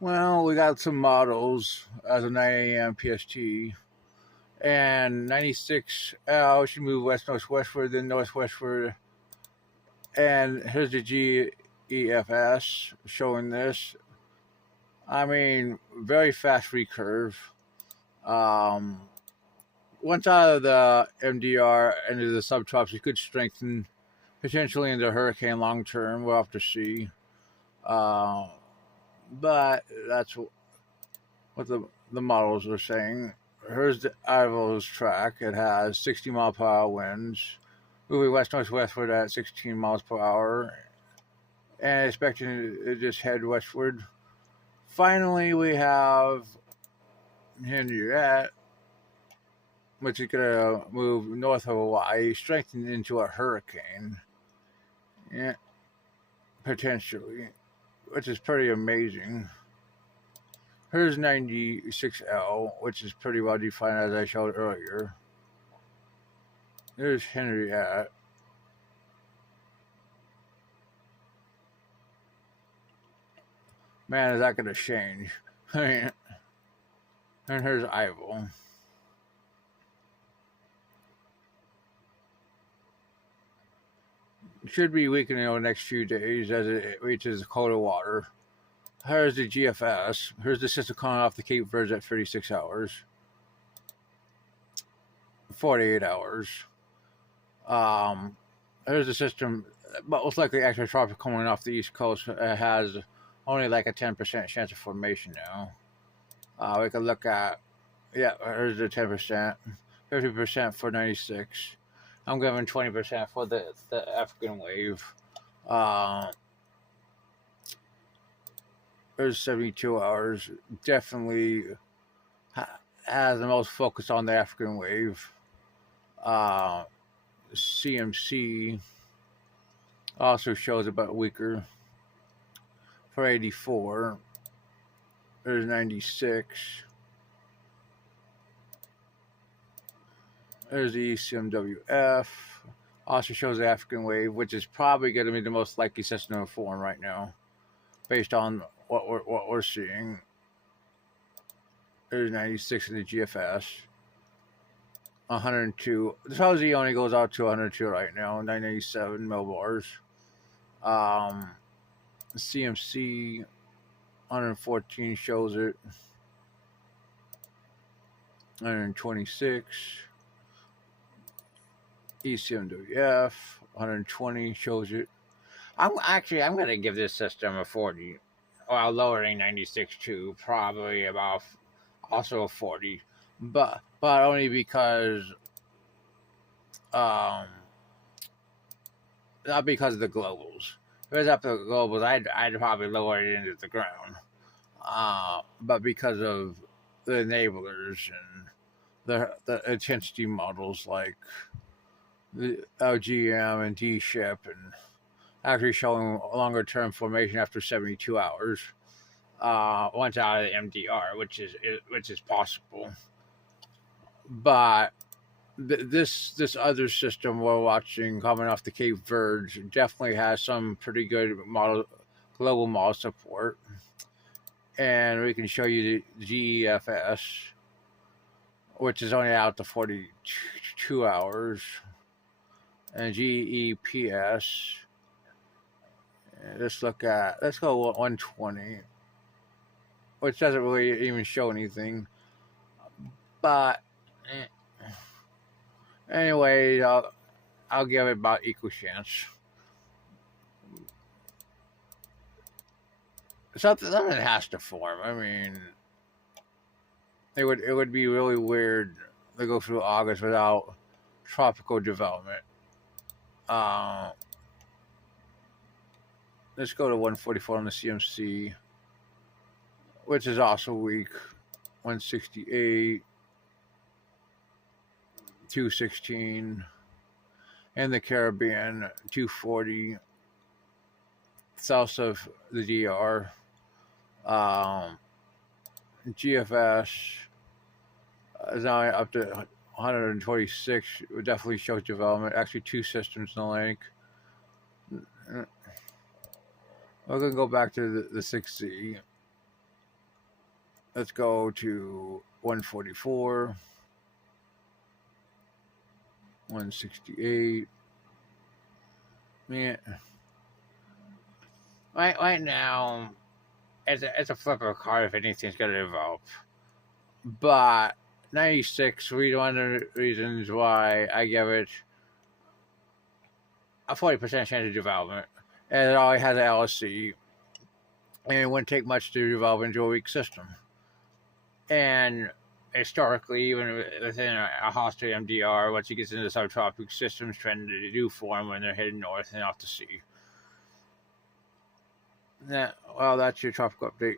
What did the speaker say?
Well, we got some models as of 9 a.m. PST. And 96L should move west northwestward, then northwestward. And here's the GEFS showing this. I mean, very fast recurve. Um, Once out of the MDR and into the subtropics, it could strengthen potentially into hurricane long term. We'll have to see. Uh, but that's what the models are saying. Here's the Ivo's track. It has 60-mile-per-hour winds, moving west northwestward at 16 miles per hour, and expecting to just head westward. Finally, we have Henriette, which is going to move north of Hawaii, strengthened into a hurricane. Yeah, potentially, which is pretty amazing. Here's 96L, which is pretty well defined as I showed earlier. There's Henriette. Man, is that going to change? I mean, and here's Ivo. It should be weakening over the next few days as it reaches colder water. Here's the GFS. Here's the system coming off the Cape Verdes at 36 hours. 48 hours. Here's the system, most likely extratropical coming off the East Coast. It has only like a 10% chance of formation now. We can look at, yeah, here's the 10%, 50% for 96. I'm giving 20% for the African wave. There's 72 hours. Definitely has the most focus on the African wave. CMC also shows a bit weaker for 84. There's 96. There's the ECMWF. Also shows the African wave, which is probably going to be the most likely system to form right now, based on what we're seeing. There's 96 in the GFS. 102. The Tauzi only goes out to 102 right now. 987 millibars. CMC 114 shows it. 126. ECMWF 120 shows it. I'm gonna give this system a 40. Well, lowering 96 to probably about also a 40, but only because not because of the globals. If it was up to the globals, I'd probably lower it into the ground. But because of the enablers and the intensity models like the LGM and D-ship and actually showing longer term formation after 72 hours once out of the MDR, which is possible. But this other system we're watching coming off the Cape Verdes definitely has some pretty good global model support, and we can show you the GEFS, which is only out to 42 hours, and GEPS. Let's go 120, which doesn't really even show anything. But anyway, I'll give it about equal chance. Something has to form. I mean, it would be really weird to go through August without tropical development. Let's go to 144 on the CMC, which is also weak. 168, 216, and the Caribbean 240, south of the DR. GFS is now up to 126. It definitely shows development. Actually, two systems in the link. We're going to go back to the 6Z. Let's go to 144, 168. Man, right now, as a flip of a card, if anything's going to develop. But 96, one of the reasons why I give it a 40% chance of development. And it already has an LSC. And it wouldn't take much to develop into a weak system. And historically, even within a hostile MDR, once it gets into subtropic systems, tend to do form when they're heading north and out to sea. Well, that's your tropical update.